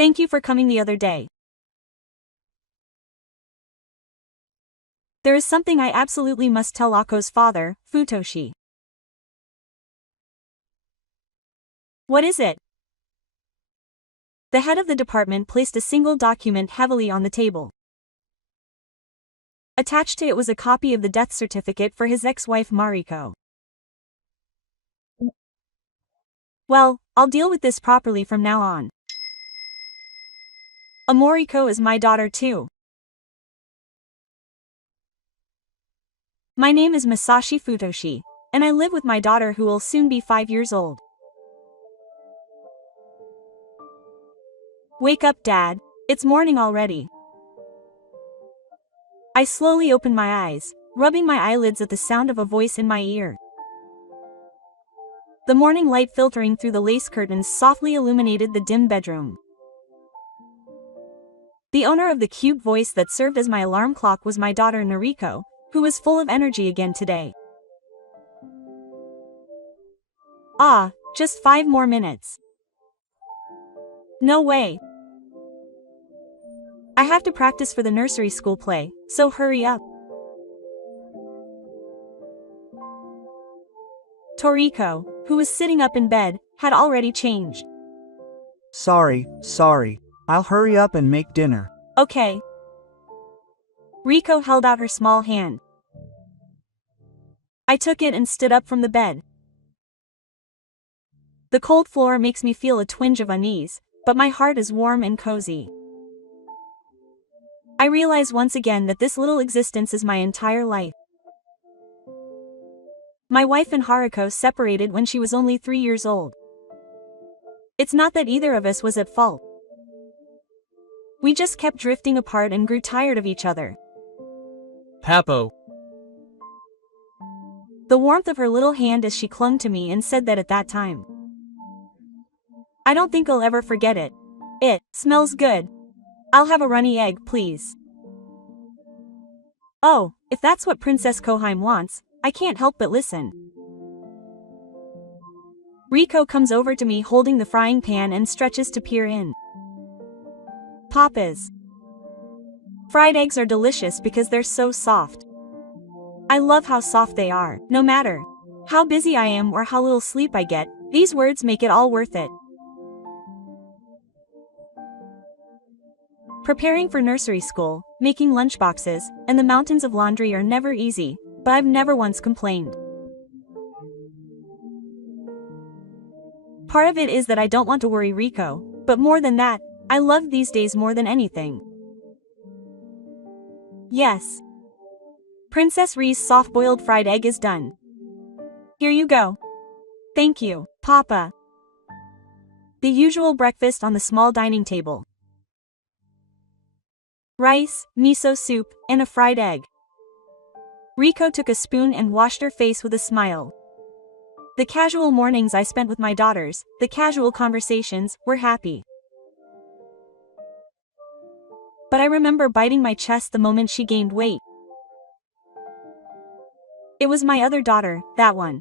Thank you for coming the other day. There is something I absolutely must tell Ako's father, Futoshi. What is it? The head of the department placed a single document heavily on the table. Attached to it was a copy of the death certificate for his ex-wife Mariko. Well, I'll deal with this properly from now on. Mariko is my daughter too. My name is Masashi Futoshi, and I live with my daughter who will soon be 5 years old. Wake up, Dad. It's morning already. I slowly opened my eyes, rubbing my eyelids at the sound of a voice in my ear. The morning light filtering through the lace curtains softly illuminated the dim bedroom. The owner of the cute voice that served as my alarm clock was my daughter Noriko, who was full of energy again today. Ah, just 5 more minutes. No way. I have to practice for the nursery school play, so hurry up. Toriko, who was sitting up in bed, had already changed. Sorry. I'll hurry up and make dinner. Okay. Riko held out her small hand. I took it and stood up from the bed. The cold floor makes me feel a twinge of unease, but my heart is warm and cozy. I realize once again that this little existence is my entire life. My wife and Haruko separated when she was only 3 years old. It's not that either of us was at fault. We just kept drifting apart and grew tired of each other. Papo. The warmth of her little hand as she clung to me and said that at that time. I don't think I'll ever forget it. It smells good. I'll have a runny egg, please. Oh, if that's what Princess Koheim wants, I can't help but listen. Riko comes over to me holding the frying pan and stretches to peer in. Papa's fried eggs are delicious because they're so soft. I love how soft they are. No matter how busy I am or how little sleep I get, these words make it all worth it. Preparing for nursery school, making lunchboxes, and the mountains of laundry are never easy, but I've never once complained. Part of it is that I don't want to worry Riko, but more than that, I love these days more than anything. Yes. Princess Ree's soft-boiled fried egg is done. Here you go. Thank you, Papa. The usual breakfast on the small dining table. Rice, miso soup, and a fried egg. Riko took a spoon and washed her face with a smile. The casual mornings I spent with my daughters, the casual conversations, were happy. But I remember biting my chest the moment she gained weight. It was my other daughter, that one.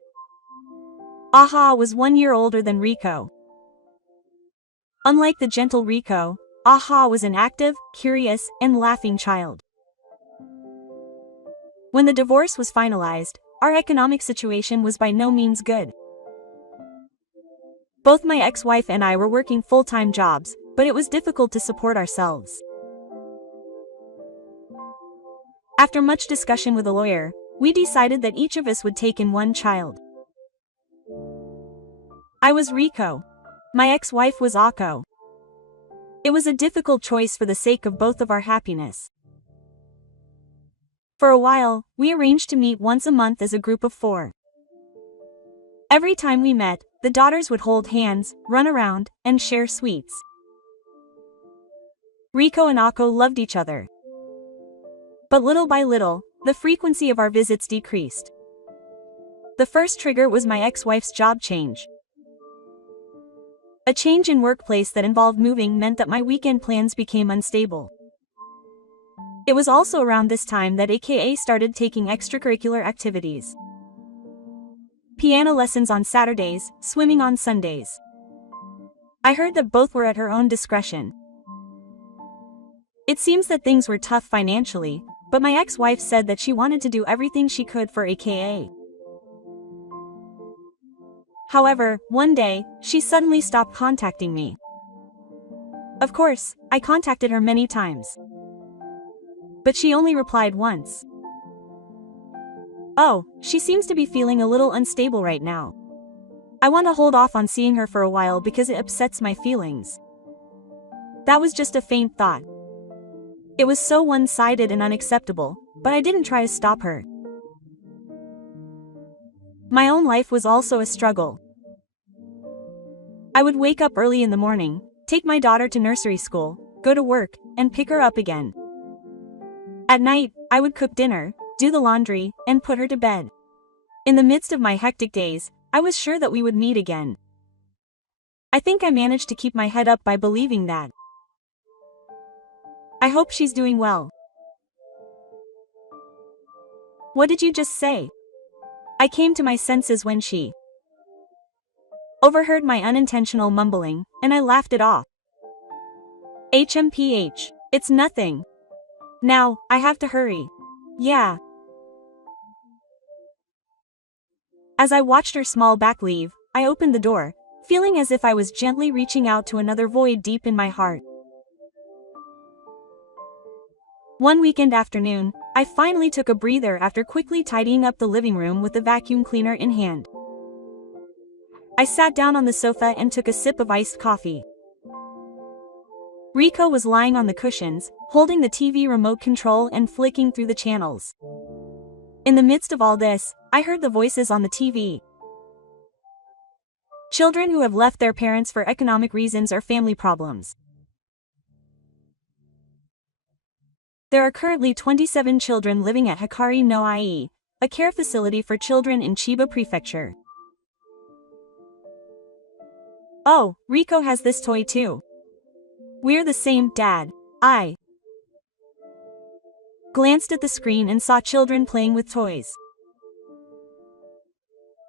Aha was 1 year older than Riko. Unlike the gentle Riko, Aha was an active, curious, and laughing child. When the divorce was finalized, our economic situation was by no means good. Both my ex-wife and I were working full-time jobs, but it was difficult to support ourselves. After much discussion with a lawyer, we decided that each of us would take in one child. I was Riko. My ex-wife was Ako. It was a difficult choice for the sake of both of our happiness. For a while, we arranged to meet once a month as a group of 4. Every time we met, the daughters would hold hands, run around, and share sweets. Riko and Ako loved each other. But little by little, the frequency of our visits decreased. The first trigger was my ex-wife's job change. A change in workplace that involved moving meant that my weekend plans became unstable. It was also around this time that AKA started taking extracurricular activities. Piano lessons on Saturdays, swimming on Sundays. I heard that both were at her own discretion, It seems that things were tough financially, but my ex-wife said that she wanted to do everything she could for AKA. However, one day, she suddenly stopped contacting me. Of course, I contacted her many times. But she only replied once. Oh, she seems to be feeling a little unstable right now. I want to hold off on seeing her for a while because it upsets my feelings. That was just a faint thought. It was so one-sided and unacceptable, but I didn't try to stop her. My own life was also a struggle. I would wake up early in the morning, take my daughter to nursery school, go to work, and pick her up again. At night, I would cook dinner, do the laundry, and put her to bed. In the midst of my hectic days, I was sure that we would meet again. I think I managed to keep my head up by believing that. I hope she's doing well. What did you just say? I came to my senses when she overheard my unintentional mumbling, and I laughed it off. HMPH, it's nothing. Now, I have to hurry. Yeah. As I watched her small back leave, I opened the door, feeling as if I was gently reaching out to another void deep in my heart. One weekend afternoon, I finally took a breather after quickly tidying up the living room with the vacuum cleaner in hand. I sat down on the sofa and took a sip of iced coffee. Rico was lying on the cushions, holding the TV remote control and flicking through the channels. In the midst of all this, I heard the voices on the TV. Children who have left their parents for economic reasons or family problems. There are currently 27 children living at Hikari no Ai, a care facility for children in Chiba Prefecture. Oh, Rico has this toy too. We're the same, Dad. I glanced at the screen and saw children playing with toys.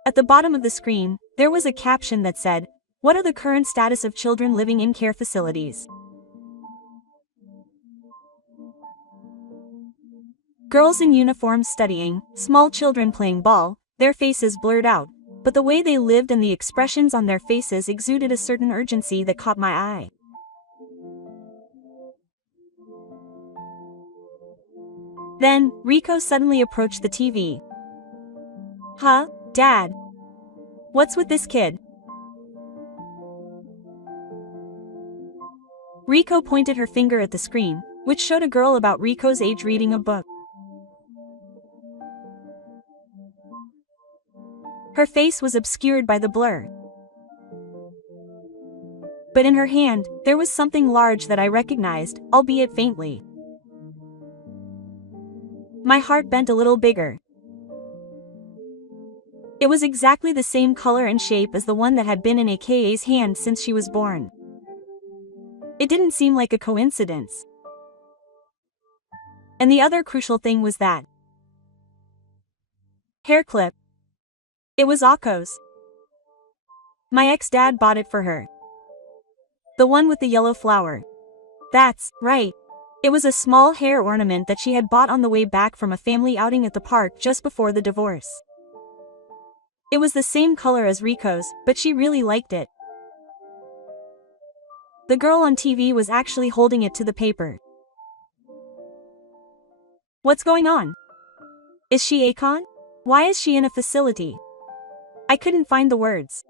At the bottom of the screen, there was a caption that said, "What are the current status of children living in care facilities?" Girls in uniform studying, small children playing ball, their faces blurred out, but the way they lived and the expressions on their faces exuded a certain urgency that caught my eye. Then, Rico suddenly approached the TV. Huh, Dad? What's with this kid? Rico pointed her finger at the screen, which showed a girl about Rico's age reading a book. Her face was obscured by the blur. But in her hand, there was something large that I recognized, albeit faintly. My heart bent a little bigger. It was exactly the same color and shape as the one that had been in AKA's hand since she was born. It didn't seem like a coincidence. And the other crucial thing was that hair clip. It was Ako's. My ex-dad bought it for her. The one with the yellow flower. That's right. It was a small hair ornament that she had bought on the way back from a family outing at the park just before the divorce. It was the same color as Rico's, but she really liked it. The girl on TV was actually holding it to the paper. What's going on? Is she Akon? Why is she in a facility? I couldn't find the words.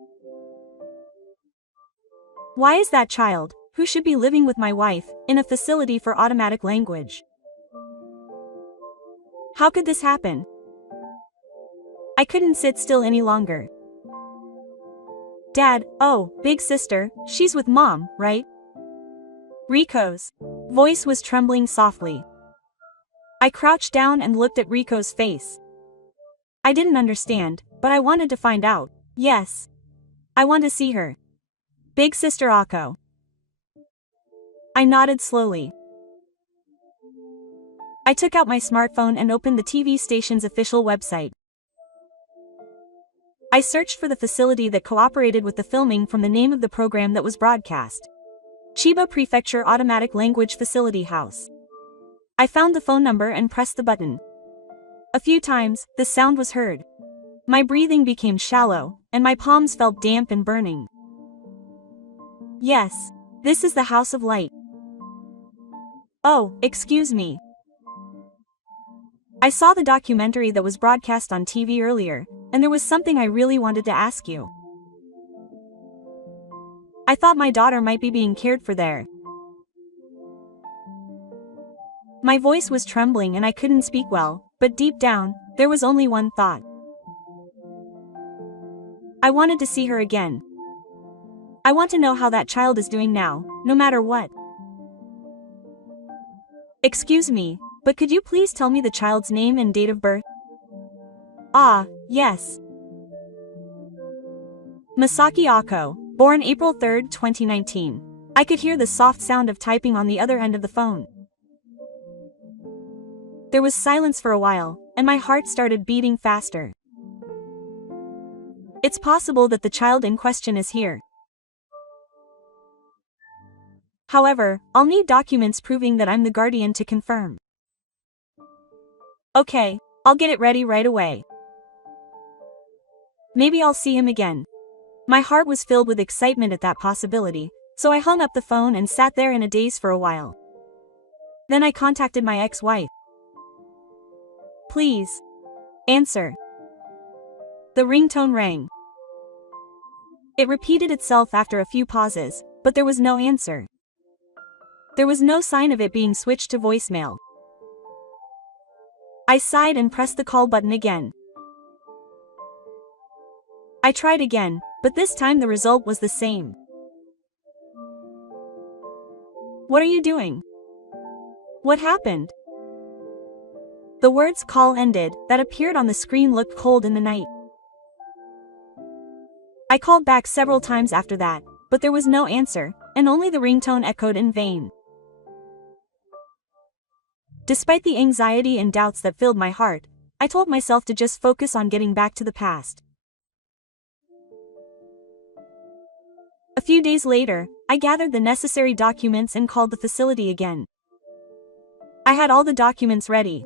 Why is that child, who should be living with my wife, in a facility for automatic language? How could this happen? I couldn't sit still any longer. Dad, oh, big sister, she's with Mom, right? Rico's voice was trembling softly. I crouched down and looked at Rico's face. I didn't understand, but I wanted to find out. Yes. I want to see her. Big sister Ako. I nodded slowly. I took out my smartphone and opened the TV station's official website. I searched for the facility that cooperated with the filming from the name of the program that was broadcast. Chiba Prefecture Automatic Language Facility House. I found the phone number and pressed the button. A few times, the sound was heard. My breathing became shallow, and my palms felt damp and burning. Yes, this is the House of Light. Oh, excuse me. I saw the documentary that was broadcast on TV earlier, and there was something I really wanted to ask you. I thought my daughter might be being cared for there. My voice was trembling and I couldn't speak well, but deep down, there was only one thought. I wanted to see her again. I want to know how that child is doing now, no matter what. Excuse me, but could you please tell me the child's name and date of birth? Ah, yes. Masaki Ako, born April 3, 2019. I could hear the soft sound of typing on the other end of the phone. There was silence for a while, and my heart started beating faster. It's possible that the child in question is here. However, I'll need documents proving that I'm the guardian to confirm. Okay, I'll get it ready right away. Maybe I'll see him again. My heart was filled with excitement at that possibility, so I hung up the phone and sat there in a daze for a while. Then I contacted my ex-wife. Please. Answer. The ringtone rang. It repeated itself after a few pauses, but there was no answer. There was no sign of it being switched to voicemail. I sighed and pressed the call button again. I tried again, but this time the result was the same. What are you doing? What happened? The words "call ended" that appeared on the screen looked cold in the night. I called back several times after that, but there was no answer, and only the ringtone echoed in vain. Despite the anxiety and doubts that filled my heart, I told myself to just focus on getting back to the past. A few days later, I gathered the necessary documents and called the facility again. I had all the documents ready.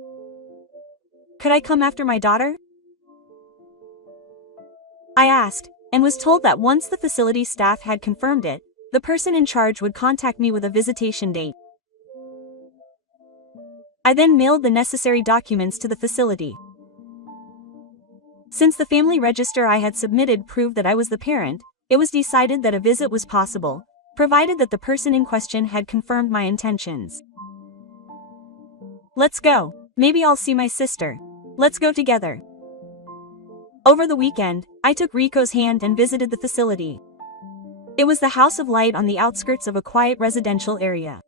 Could I come after my daughter? I asked, and was told that once the facility staff had confirmed it, the person in charge would contact me with a visitation date. I then mailed the necessary documents to the facility. Since the family register I had submitted proved that I was the parent, it was decided that a visit was possible, provided that the person in question had confirmed my intentions. Let's go. Maybe I'll see my sister. Let's go together. Over the weekend, I took Rico's hand and visited the facility. It was the House of Light on the outskirts of a quiet residential area.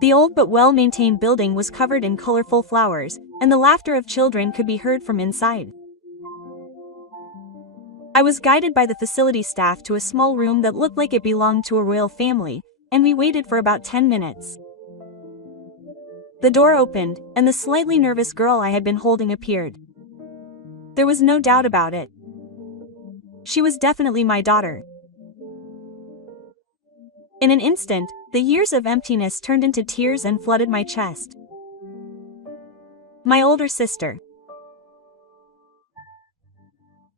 The old but well-maintained building was covered in colorful flowers, and the laughter of children could be heard from inside. I was guided by the facility staff to a small room that looked like it belonged to a royal family, and we waited for about 10 minutes. The door opened, and the slightly nervous girl I had been holding appeared. There was no doubt about it. She was definitely my daughter. In an instant, the years of emptiness turned into tears and flooded my chest. My older sister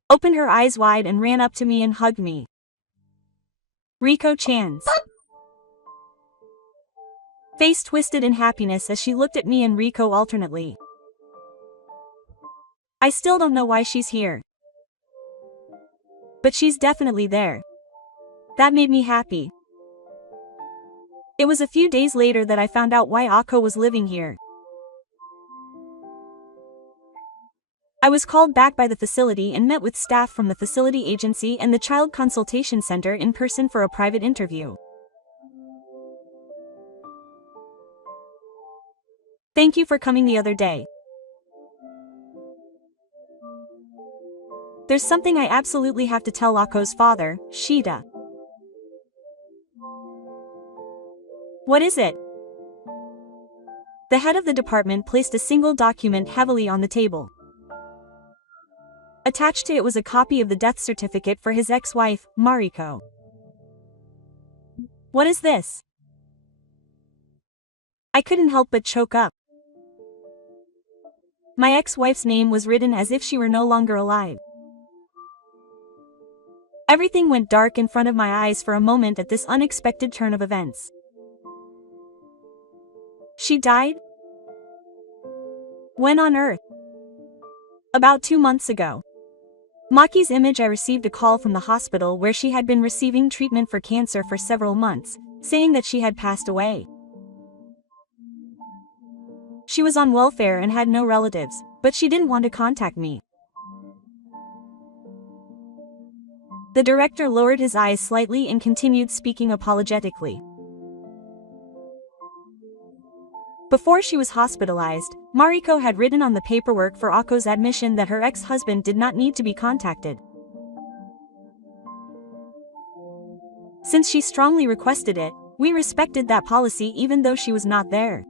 opened her eyes wide and ran up to me and hugged me. Rico-chan's face twisted in happiness as she looked at me and Rico alternately. I still don't know why she's here, but she's definitely there. That made me happy. It was a few days later that I found out why Ako was living here. I was called back by the facility and met with staff from the facility agency and the Child Consultation Center in person for a private interview. Thank you for coming the other day. There's something I absolutely have to tell Ako's father, Shida. What is it? The head of the department placed a single document heavily on the table. Attached to it was a copy of the death certificate for his ex-wife, Mariko. What is this? I couldn't help but choke up. My ex-wife's name was written as if she were no longer alive. Everything went dark in front of my eyes for a moment at this unexpected turn of events. She died? When on earth? About 2 months ago. Maki's image. I received a call from the hospital where she had been receiving treatment for cancer for several months, saying that she had passed away. She was on welfare and had no relatives, but she didn't want to contact me. The director lowered his eyes slightly and continued speaking apologetically. Before she was hospitalized, Mariko had written on the paperwork for Ako's admission that her ex-husband did not need to be contacted. Since she strongly requested it, we respected that policy even though she was not there.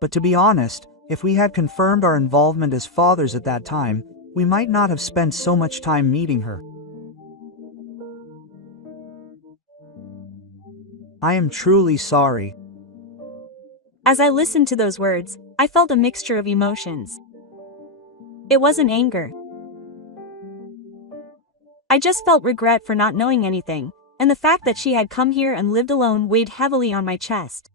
But to be honest, if we had confirmed our involvement as fathers at that time, we might not have spent so much time meeting her. I am truly sorry. As I listened to those words, I felt a mixture of emotions. It wasn't anger. I just felt regret for not knowing anything, and the fact that she had come here and lived alone weighed heavily on my chest.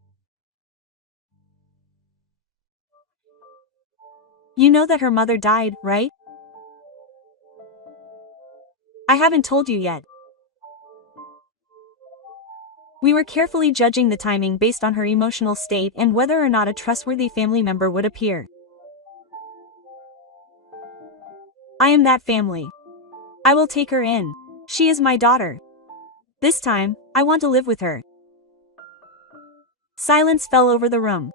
You know that her mother died, right? I haven't told you yet. We were carefully judging the timing based on her emotional state and whether or not a trustworthy family member would appear. I am that family. I will take her in. She is my daughter. This time, I want to live with her. Silence fell over the room.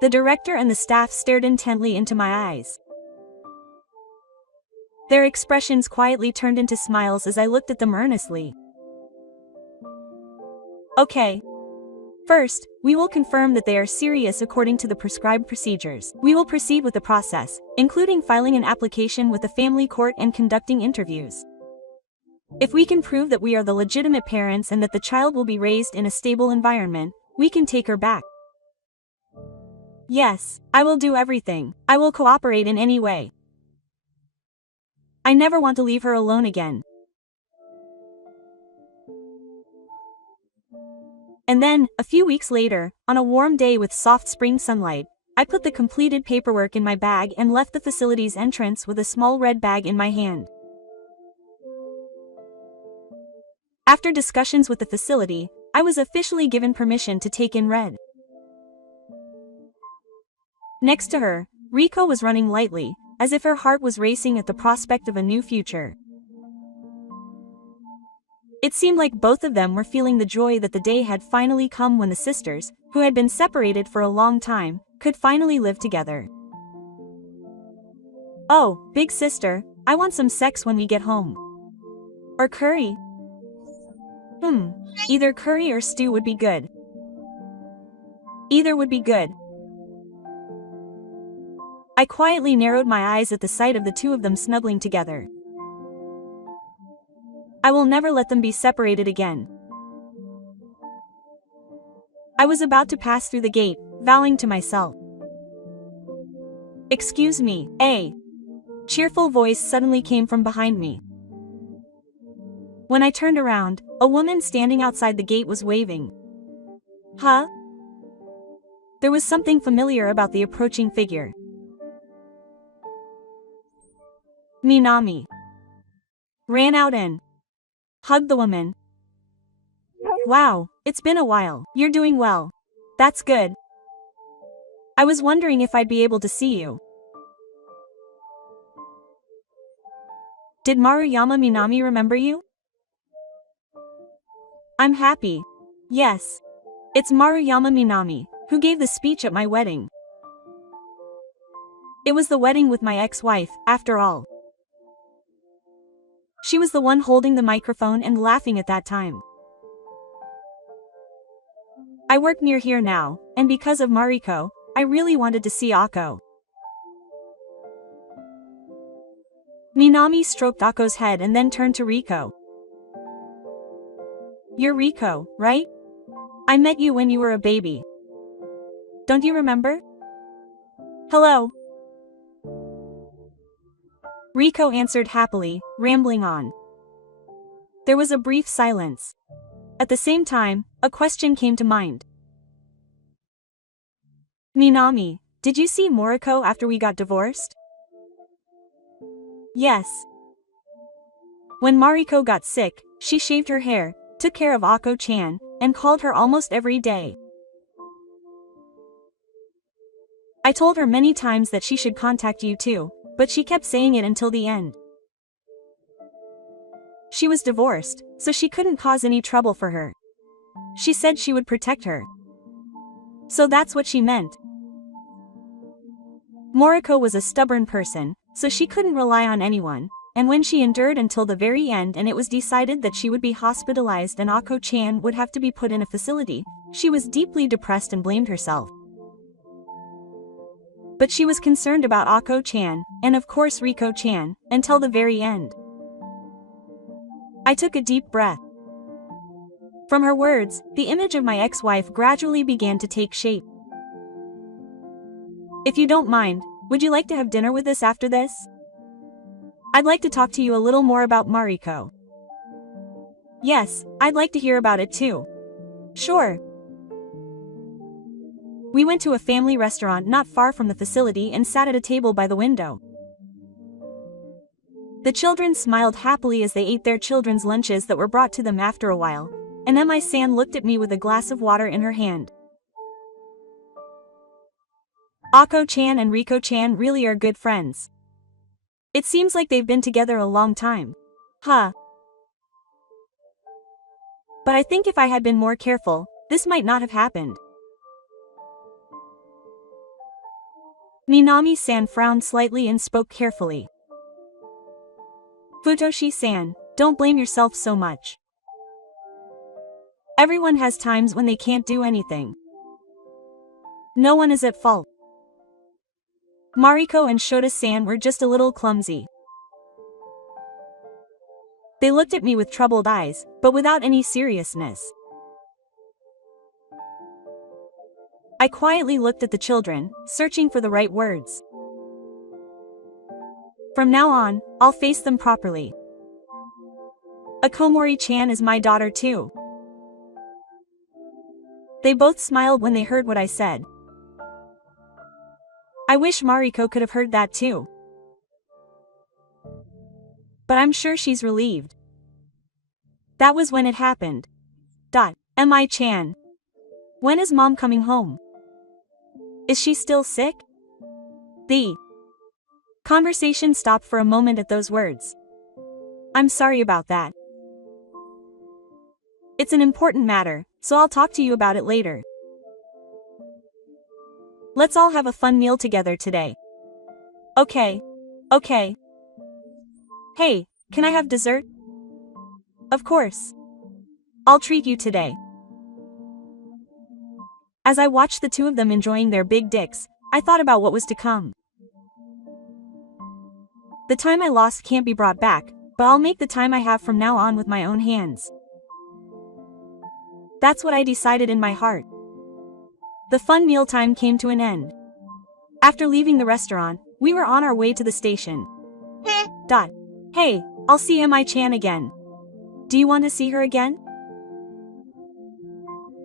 The director and the staff stared intently into my eyes. Their expressions quietly turned into smiles as I looked at them earnestly. Okay. First, we will confirm that they are serious according to the prescribed procedures. We will proceed with the process, including filing an application with the family court and conducting interviews. If we can prove that we are the legitimate parents and that the child will be raised in a stable environment, we can take her back. Yes, I will do everything. I will cooperate in any way. I never want to leave her alone again. And then, a few weeks later, on a warm day with soft spring sunlight, I put the completed paperwork in my bag and left the facility's entrance with a small red bag in my hand. After discussions with the facility, I was officially given permission to take in Red. Next to her, Riko was running lightly, as if her heart was racing at the prospect of a new future. It seemed like both of them were feeling the joy that the day had finally come when the sisters, who had been separated for a long time, could finally live together. Oh, big sister, I want some sex when we get home. Or curry. Either curry or stew would be good. Either would be good. I quietly narrowed my eyes at the sight of the two of them snuggling together. I will never let them be separated again. I was about to pass through the gate, vowing to myself. Excuse me, a cheerful voice suddenly came from behind me. When I turned around, a woman standing outside the gate was waving. Huh? There was something familiar about the approaching figure. Minami ran out and hugged the woman. Wow, it's been a while. You're doing well. That's good. I was wondering if I'd be able to see you. Did Maruyama Minami remember you? I'm happy. Yes. It's Maruyama Minami, who gave the speech at my wedding. It was the wedding with my ex-wife, after all. She was the one holding the microphone and laughing at that time. I work near here now, and because of Mariko, I really wanted to see Ako. Minami stroked Ako's head and then turned to Riko. You're Riko, right? I met you when you were a baby. Don't you remember? Hello. Riko answered happily, rambling on. There was a brief silence. At the same time, a question came to mind. Minami, did you see Moriko after we got divorced? Yes. When Mariko got sick, she shaved her hair, took care of Ako-chan, and called her almost every day. I told her many times that she should contact you too, but she kept saying it until the end. She was divorced, so she couldn't cause any trouble for her. She said she would protect her. So that's what she meant. Moriko was a stubborn person, so she couldn't rely on anyone, and when she endured until the very end and it was decided that she would be hospitalized and Ako-chan would have to be put in a facility, she was deeply depressed and blamed herself. But she was concerned about Ako-chan, and of course Riko-chan, until the very end. I took a deep breath. From her words, the image of my ex-wife gradually began to take shape. If you don't mind, would you like to have dinner with us after this? I'd like to talk to you a little more about Mariko. Yes, I'd like to hear about it too. Sure. We went to a family restaurant not far from the facility and sat at a table by the window. The children smiled happily as they ate their children's lunches that were brought to them after a while, and Mi-san looked at me with a glass of water in her hand. Ako-chan and Riko-chan really are good friends. It seems like they've been together a long time. Huh. But I think if I had been more careful, this might not have happened. Minami-san frowned slightly and spoke carefully. Futoshi-san, don't blame yourself so much. Everyone has times when they can't do anything. No one is at fault. Mariko and Shota-san were just a little clumsy. They looked at me with troubled eyes, but without any seriousness. I quietly looked at the children, searching for the right words. From now on, I'll face them properly. Akomori-chan is my daughter too. They both smiled when they heard what I said. I wish Mariko could have heard that too. But I'm sure she's relieved. That was when it happened. Mi-chan. When is mom coming home? Is she still sick? The conversation stopped for a moment at those words. I'm sorry about that. It's an important matter, so I'll talk to you about it later. Let's all have a fun meal together today. Okay. Okay. Hey, can I have dessert? Of course. I'll treat you today. As I watched the two of them enjoying their big dicks, I thought about what was to come. The time I lost can't be brought back, but I'll make the time I have from now on with my own hands. That's what I decided in my heart. The fun mealtime came to an end. After leaving the restaurant, we were on our way to the station. Hey, I'll see Mi-chan again. Do you want to see her again?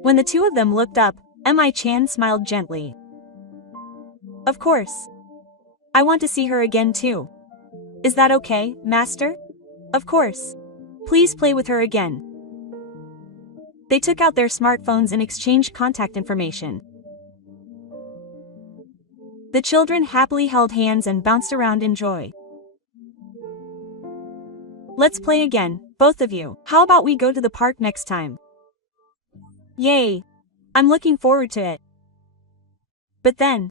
When the two of them looked up, Mi-chan smiled gently. Of course. I want to see her again too. Is that okay, master? Of course. Please play with her again. They took out their smartphones and exchanged contact information. The children happily held hands and bounced around in joy. Let's play again, both of you. How about we go to the park next time? Yay! I'm looking forward to it. But then,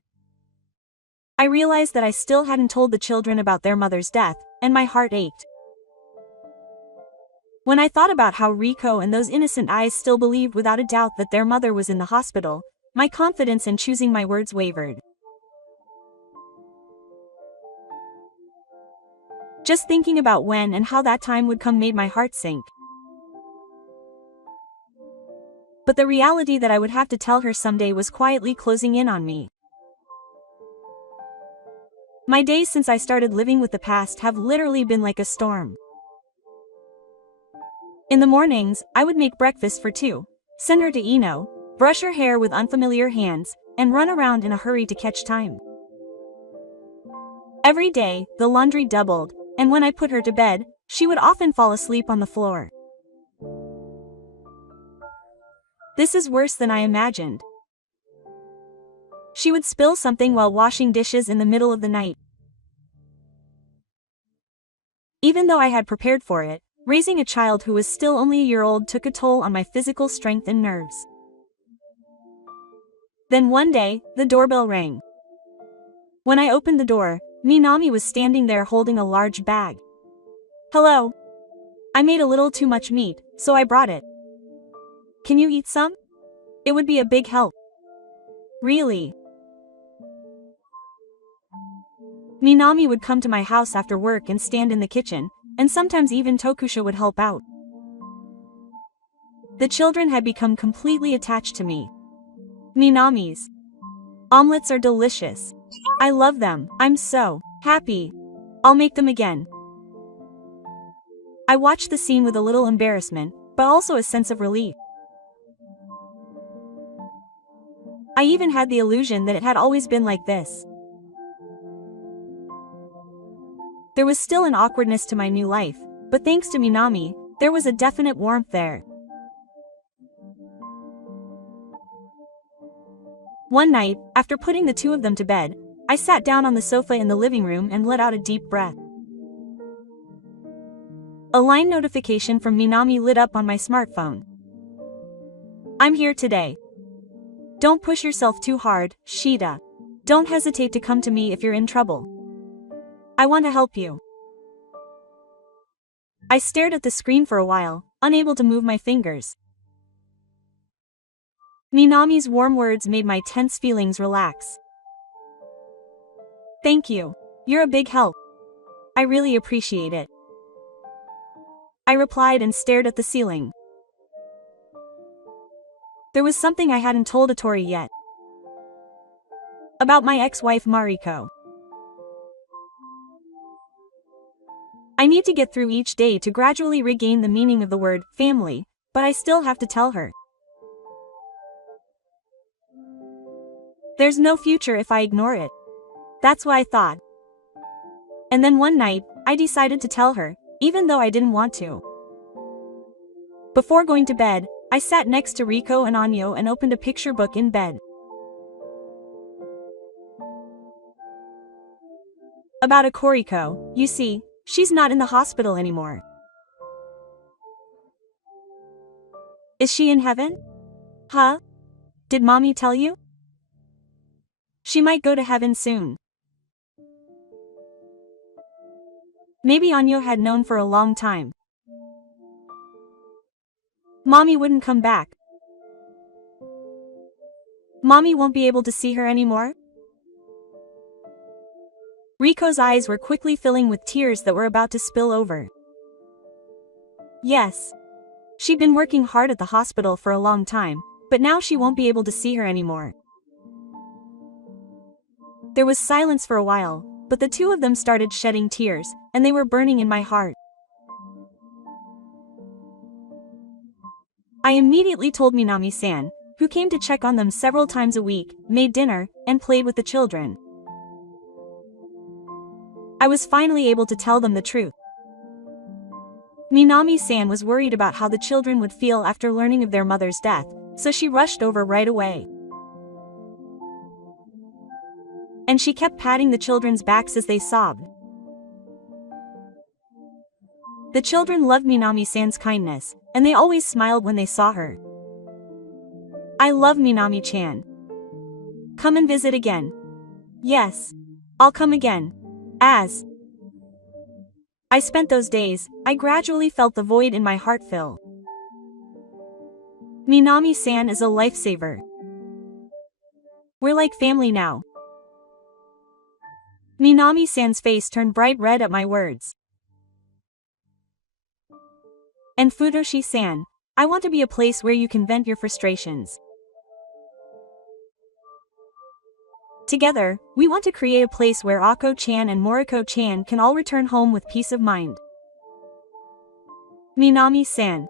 I realized that I still hadn't told the children about their mother's death, and my heart ached. When I thought about how Riko and those innocent eyes still believed without a doubt that their mother was in the hospital, my confidence in choosing my words wavered. Just thinking about when and how that time would come made my heart sink. But the reality that I would have to tell her someday was quietly closing in on me. My days since I started living with the past have literally been like a storm. In the mornings, I would make breakfast for two, send her to Eno, brush her hair with unfamiliar hands, and run around in a hurry to catch time. Every day, the laundry doubled, and when I put her to bed, she would often fall asleep on the floor. This is worse than I imagined. She would spill something while washing dishes in the middle of the night. Even though I had prepared for it, raising a child who was still only a year old took a toll on my physical strength and nerves. Then one day, the doorbell rang. When I opened the door, Minami was standing there holding a large bag. "Hello. I made a little too much meat, so I brought it. Can you eat some? It would be a big help." "Really?" Minami would come to my house after work and stand in the kitchen, and sometimes even Tokusha would help out. The children had become completely attached to me. Minami's omelets are delicious. I love them. I'm so happy. I'll make them again. I watched the scene with a little embarrassment, but also a sense of relief. I even had the illusion that it had always been like this. There was still an awkwardness to my new life, but thanks to Minami, there was a definite warmth there. One night, after putting the two of them to bed, I sat down on the sofa in the living room and let out a deep breath. A line notification from Minami lit up on my smartphone. "I'm here today. Don't push yourself too hard, Shida. Don't hesitate to come to me if you're in trouble. I want to help you." I stared at the screen for a while, unable to move my fingers. Minami's warm words made my tense feelings relax. "Thank you. You're a big help. I really appreciate it." I replied and stared at the ceiling. There was something I hadn't told Atori yet. About my ex-wife Mariko. I need to get through each day to gradually regain the meaning of the word family, but I still have to tell her. There's no future if I ignore it. That's what I thought. And then one night, I decided to tell her, even though I didn't want to. Before going to bed, I sat next to Riko and Anyo and opened a picture book in bed. About Akoriko, you see, she's not in the hospital anymore. Is she in heaven? Huh? Did mommy tell you? She might go to heaven soon. Maybe Anyo had known for a long time. Mommy wouldn't come back. Mommy won't be able to see her anymore? Riko's eyes were quickly filling with tears that were about to spill over. Yes. She'd been working hard at the hospital for a long time, but now she won't be able to see her anymore. There was silence for a while, but the two of them started shedding tears, and they were burning in my heart. I immediately told Minami-san, who came to check on them several times a week, made dinner, and played with the children. I was finally able to tell them the truth. Minami-san was worried about how the children would feel after learning of their mother's death, so she rushed over right away. And she kept patting the children's backs as they sobbed. The children loved Minami-san's kindness, and they always smiled when they saw her. I love Minami-chan. Come and visit again. Yes. I'll come again. As I spent those days, I gradually felt the void in my heart fill. Minami-san is a lifesaver. We're like family now. Minami-san's face turned bright red at my words. And Futoshi-san, I want to be a place where you can vent your frustrations. Together, we want to create a place where Ako-chan and Moriko-chan can all return home with peace of mind. Minami-san.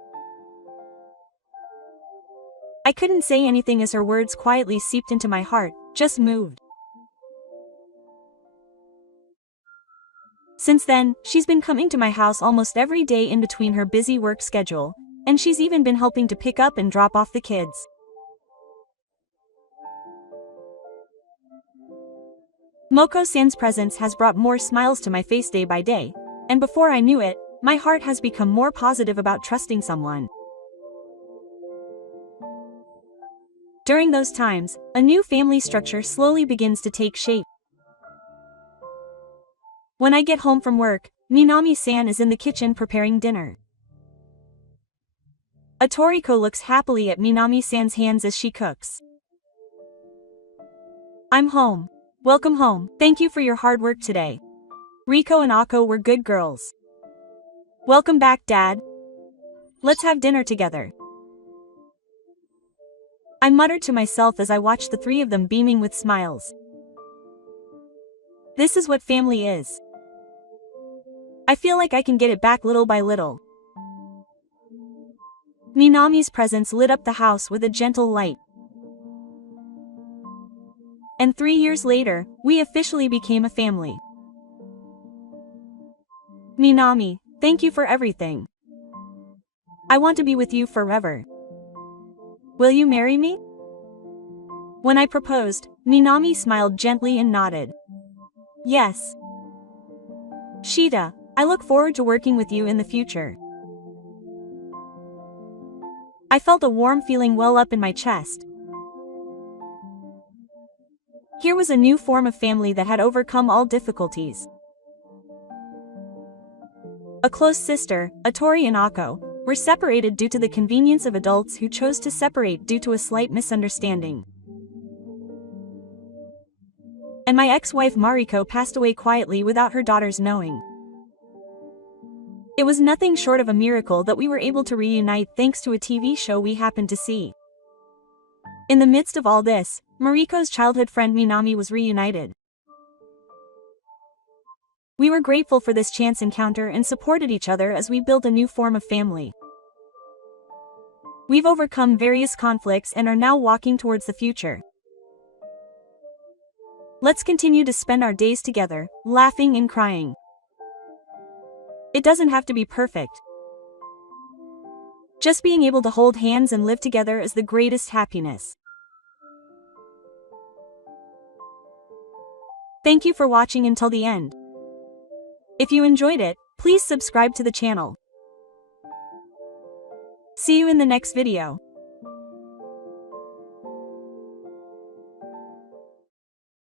I couldn't say anything as her words quietly seeped into my heart, just moved. Since then, she's been coming to my house almost every day in between her busy work schedule, and she's even been helping to pick up and drop off the kids. Moko-san's presence has brought more smiles to my face day by day, and before I knew it, my heart has become more positive about trusting someone. During those times, a new family structure slowly begins to take shape. When I get home from work, Minami-san is in the kitchen preparing dinner. Atoriko looks happily at Minami-san's hands as she cooks. I'm home. Welcome home. Thank you for your hard work today. Riko and Ako were good girls. Welcome back, Dad. Let's have dinner together. I muttered to myself as I watched the three of them beaming with smiles. This is what family is. I feel like I can get it back little by little. Minami's presence lit up the house with a gentle light. And 3 years later, we officially became a family. Minami, thank you for everything. I want to be with you forever. Will you marry me? When I proposed, Minami smiled gently and nodded. Yes. Shida, I look forward to working with you in the future. I felt a warm feeling well up in my chest. Here was a new form of family that had overcome all difficulties. A close sister, Atori and Ako, were separated due to the convenience of adults who chose to separate due to a slight misunderstanding. And my ex-wife Mariko passed away quietly without her daughters knowing. It was nothing short of a miracle that we were able to reunite thanks to a TV show we happened to see. In the midst of all this, Mariko's childhood friend Minami was reunited. We were grateful for this chance encounter and supported each other as we built a new form of family. We've overcome various conflicts and are now walking towards the future. Let's continue to spend our days together, laughing and crying. It doesn't have to be perfect. Just being able to hold hands and live together is the greatest happiness. Thank you for watching until the end. If you enjoyed it, please subscribe to the channel. See you in the next video.